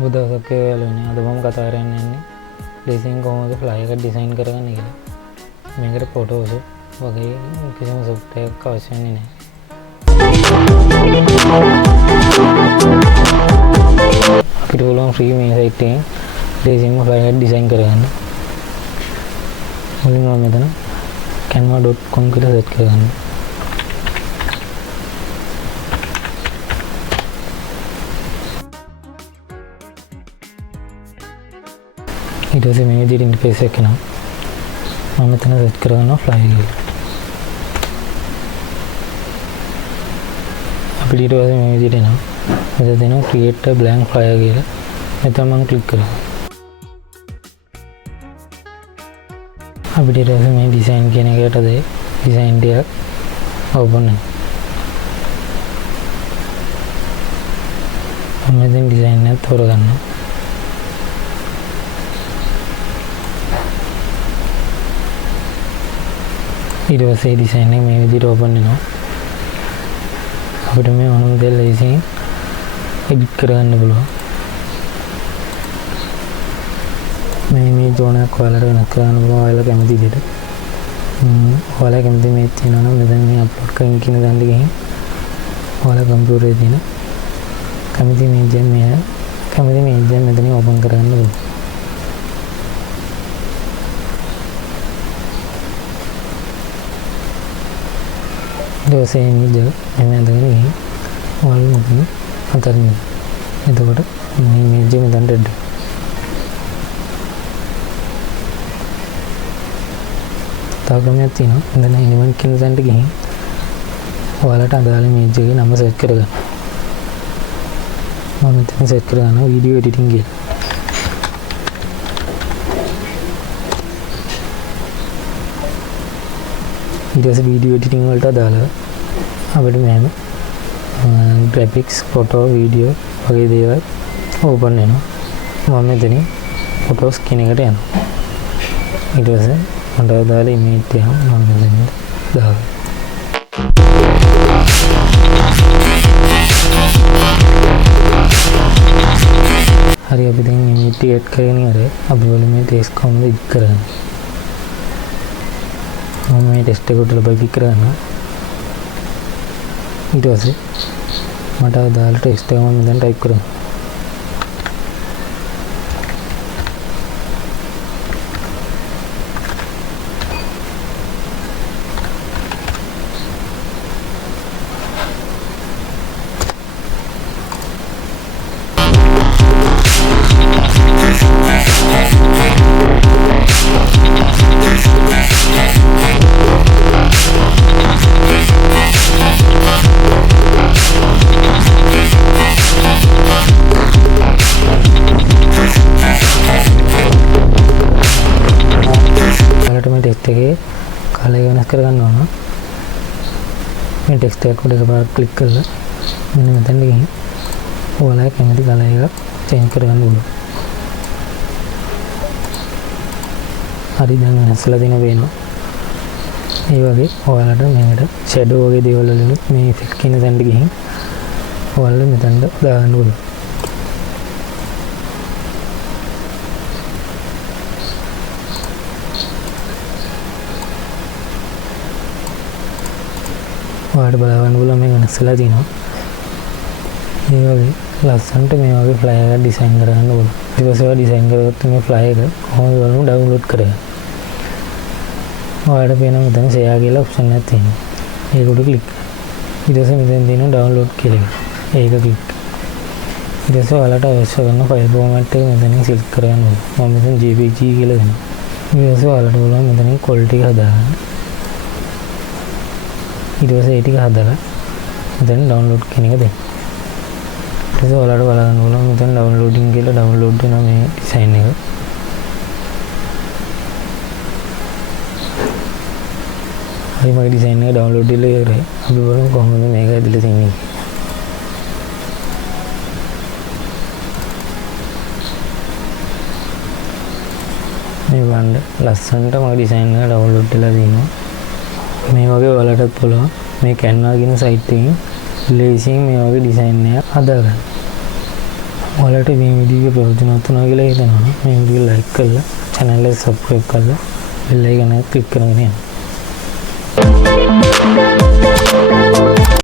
බුදවසක් යාළුවනේ අද මම කතා කරන්න යන්නේ ඩිසයින් කොහොමද ෆ්ලයි එකක් ඩිසයින් කරගන්නේ කියලා. මේකට ෆොටෝෂොප් වගේ කිසිම සොෆ්ට්වෙයාර් එකක් අවශ්‍ය වෙන්නේ නැහැ. අපිට පුළුවන් ෆ්‍රී මේ සයිට් එකෙන් ඩිසයින් ෆ්ලයි එකක් ඩිසයින් කරගන්න. මුලින්ම මම මෙතන canva.com කියලා සර්ච් කරගන්න. ඊට පස්සේ මේ විදිහට ඉන්ටර්ෆේස් එක එනවා. මම මෙතන සර්ච් කරගන්නවා ෆ්ලයි කියලා. අපිට ඊට පස්සේ මේ විදිහට එනවා. මෙතන දෙනවා create a blank flyer කියලා. මෙතන මම ක්ලික් කරනවා. අපිට ඊට පස්සේ මේ ඩිසයින් කියන එකට ඩිසයින් ටික ඕපන් වෙනවා. මම මෙතන ඩිසයින් එක තෝරගන්නවා. ඊට පස්සේ ඩිසයින් එක මේ විදිහට ඕපන් වෙනවා. අපිට මේ ඕනම දෙයක් ලේසියෙන් එඩිට් කරගන්න පුළුවන්. මේ ඉමේජ් එකක් ඔයාලට වෙනස් කරන්න පුළුවන් ඔයාලා කැමති විදිහට. ඔයාලා කැමති මේ තියෙනවා නම් මෙතන මේ අප්ලෝඩ් කරන්න කියන දන්න ගිහින් ඔයාලා කම්පියුටරේ තියෙන කැමති ඉමේජ් එක මෙතන ඕපන් කරගන්න පුළුවන්. ඊට ඉමේජ් එක මෙන්න ඇඳගෙන ගිහින් ඔයාලා මෙතන අතරින් එතකොට මේ ඉමේජ් එක මෙතනට ඇඩ් තව ක්‍රමයක් තියෙනවා. මෙතන එලිමන්ට් කියන තැනට ගිහින් ඔයාලට අදාළ ඉමේජ් එකේ නම සර්ච් කරගන්න. මම මෙතන සර්ච් කරගන්නවා වීඩියෝ එඩිටින් කියලා. ඊට පස්සේ වීඩියෝ එඩිටින් වලට අදාළව අපිට මෙහෙම graphics, photo, video වගේ දේවල් ඕපන් වෙනවා. මම මෙතනින් photos කියන එකට යනවා. ඊට පස්සේ මට අදාළ image එක මම මෙතන දානවා. හරි අපි දැන් image එක එඩ් කරගෙන ඉවරයි. අපි බලමු මේ ටෙක්ස්ට් කොහොමද එඩිට් කරන්නේ. මම මේ ටෙක්ස්ට් එක උඩට ක්ලික් කරගන්නවා. ඊට පස්සේ මට අදාළ ටෙක්ස්ට් එක මම දැන් ටයිප් කරනවා. ටෙක්ස්ට් එකේ කාලය වෙනස් කරගන්න ඕන. මේ ටෙක්ස්ට් එක උඩ එකපාරක් ක්ලික් කරලා මෙන්න මෙතනට ගිහින් ඔයාලා කැමති කලර් එක චේන්ජ් කරගන්න පුළුවන්. හරි දැන් වෙනස්ලා තියෙන පේනවා. ඒ වගේ ඔයාලට මේකට ෂැඩෝ වගේ දේවල් වලින් මේ ඉෆෙක්ට් කියන තැනට ගිහින් ඔයාලා මෙතනට දාන්න පුළුවන්. ඔයාලට බලන්න පුළුවන් මේ වෙනස්ලා තියෙනවා. මේ වගේ ලස්සනට මේ වගේ ෆ්ලයර් එකක් ඩිසයින් කරගන්න පුළුවන්. ඊට පස්සේ ඔයා ඩිසයින් කරගත්ත මේ ෆ්ලයර් එක කොහොමද බලමු ඩවුන්ලෝඩ් කරගන්න. ඔයාලට පේනවා මෙතන share කියලා ඔප්ෂන් එකක් තියෙනවා. ඒක උඩ ක්ලික් කරන්න. ඊට පස්සේ මෙතන තියෙනවා ඩවුන්ලෝඩ් කියලා. ඒක ක්ලික්. ඊට පස්සේ ඔයාලට අවශ්‍ය කරන ෆයිල් ෆෝමැට් එක මෙතනින් සිලෙක්ට් කරගන්න ඕනේ. මම මෙතන JPG කියලා දෙනවා. ඊට පස්සේ ඔයාලට පුළුවන් මෙතනින් quality එක හදාගන්න. ඊට පස්සේ ඒ ටික හදලා මෙතන ඩවුන්ලෝඩ් කියන එක දෙන්න. ඊට පස්සේ ඔයාලට බලන්න ඕන මෙතන ඩවුන්ලෝඩින් කියලා ඩවුන්ලෝඩ් වෙනවා මේ ඩිසයින් එක. හරි මගේ ඩිසයින් එක ඩවුන්ලෝඩ් වෙලා ඉවරයි. අපි බලමු කොහොමද මේක ඇදලා තියෙන්නේ. මේ වණ්ඩ ලස්සනට මගේ ඩිසයින් එක ඩවුන්ලෝඩ් වෙලා තියෙනවා. මේ වගේ ඔයාලටත් පුළුවන් මේ Canva කියන සයිට් එකෙන් ලේසියෙන් මේ වගේ ඩිසයින් එක හදාගන්න. ඔයාලට මේ වීඩියෝ එක ප්‍රයෝජනවත් වුණා කියලා හිතනවා නම් මේ වීඩියෝ ලයික් කරලා channel එක subscribe කරලා bell icon එක click කරගෙන යන්න.